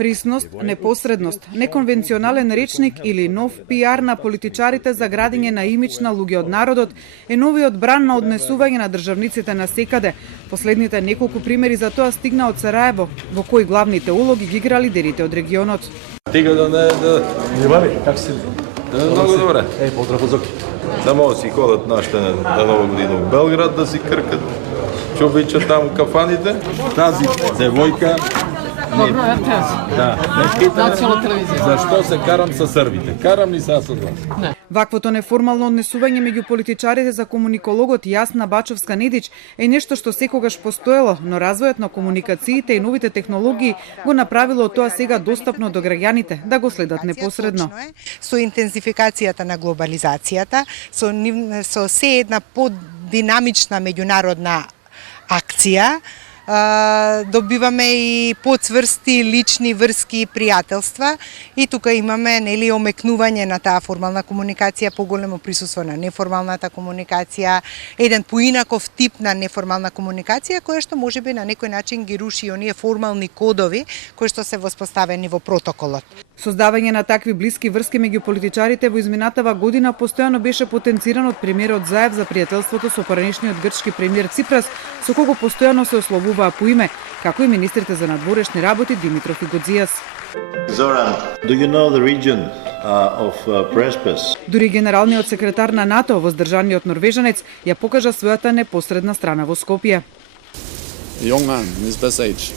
Присност, непосредност, неконвенционален речник или нов пиар на политичарите за градење на имидж на луѓе од народот е новиот бран на однесување на државниците на секаде. Последните неколку примери за тоа стигна од Сараево, во кои главните улоги ги игра лидерите од регионот. Стига Как си? Много добре. Поздрав Зоки. Да могат да си ходят нашите на Нова година в Белград, да си кркат. Ще обичат там кафаните. Тази девойка Добро, РТС. Да. Национална телевизија. Зашто се карам со србите? Карам ли сега со вас? Не. Ваквото неформално однесување меѓу политичарите за комуникологот Јасна Бачовска-Недич е нешто што секогаш постоело, но развојот на комуникациите и новите технологии го направило тоа сега достапно до граѓаните да го следат непосредно. Со интензификацијата на глобализацијата, со се една поддинамична меѓународна акција, добиваме и поцврсти лични врски и пријателства и тука имаме нели омекнување на таа формална комуникација, поголемо присуство на неформалната комуникација, еден поинаков тип на неформална комуникација која што можеби на некој начин ги руши оние формални кодови кои што се воспоставени во протоколот. Создавање на такви блиски врски меѓу политичарите во изминатава година постојано беше потенциран од премиерот Заев за пријателството со поранешниот грчки премиер Ципрас, со кого постојано се ословуваа по име, како и министрите за надворешни работи Димитров и Годзијас. Zoran, do you know the region of Prespes? Дури генералниот секретар на НАТО, воздржаниот норвежанец, ја покажа својата непосредна страна во Скопје. Young man in his best age.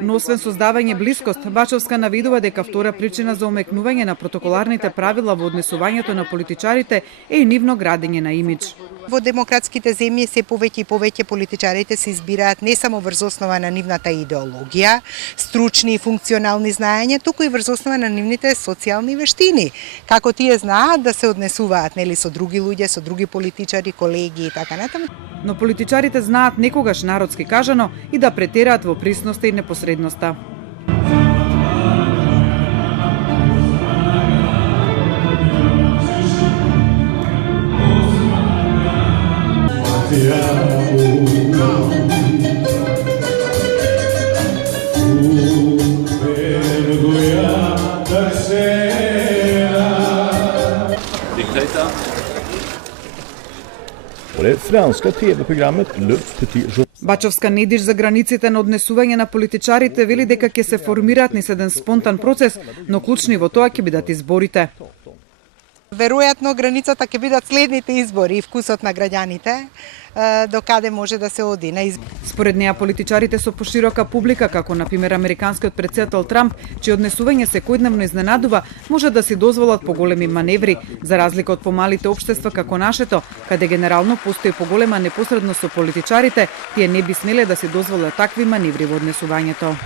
Но освен создавање блискост, Бачовска наведува дека втора причина за омекнување на протоколарните правила во однесувањето на политичарите е и нивно градење на имидж. Во демократските земји се повеќе и повеќе политичарите се избираат не само врз основа на нивната идеологија, стручни и функционални знаења, туку и врз основа на нивните социјални вештини. Како тие знаат да се однесуваат нели со други луѓе, со други политичари, колеги и така натаму. Но политичарите знаат некогаш народски кажано и да претераат во присноста и непосредноста. Och det franska tv-programmet Le Petit Journal. Бачовска-Недич за границите на однесување на политичарите вели дека ќе се формираат низ еден спонтан процес, но клучни во тоа ќе бидат изборите. Веројатно границата ќе бидат следните избори и вкусот на граѓаните, до каде може да се оди на избори. Според неа политичарите со поширока публика, како на пример американскиот претседател Трамп, чие однесување секојдневно изненадува, може да си дозволат поголеми маневри, за разлика од помалите општества како нашето, каде генерално постои поголема непосредност со политичарите, тие не би смеле да си дозволат такви маневри во однесувањето.